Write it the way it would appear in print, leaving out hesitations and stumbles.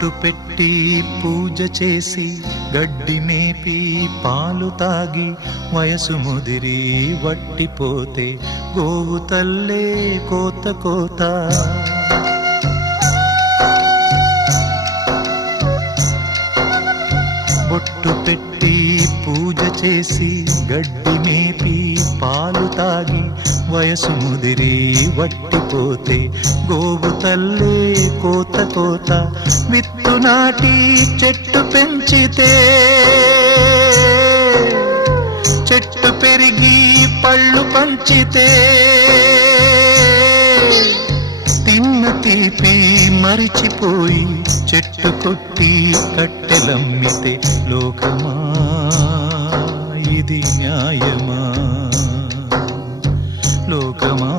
బొట్టు పెట్టి పూజ చేసి గడ్డి మేపి పాలు తాగి వయసు ముదిరి వట్టిపోతే గోవు తల్లే కోత కోత. బొట్టు పెట్టి పూజ చేసి గడ్డి మేపి పాలు తాగి వయసు ముదిరి వట్టిపోతే గోవు తల్లే కోత కోత. విత్తు నాటి చెట్టు పెంచితే చెట్టు పెరిగి పళ్ళు పంచితే తిన్న తీపి మరిచిపోయి చెట్టు కొట్టి కట్టెలమ్మితే లోకమా ఇది న్యాయమా? లోకమా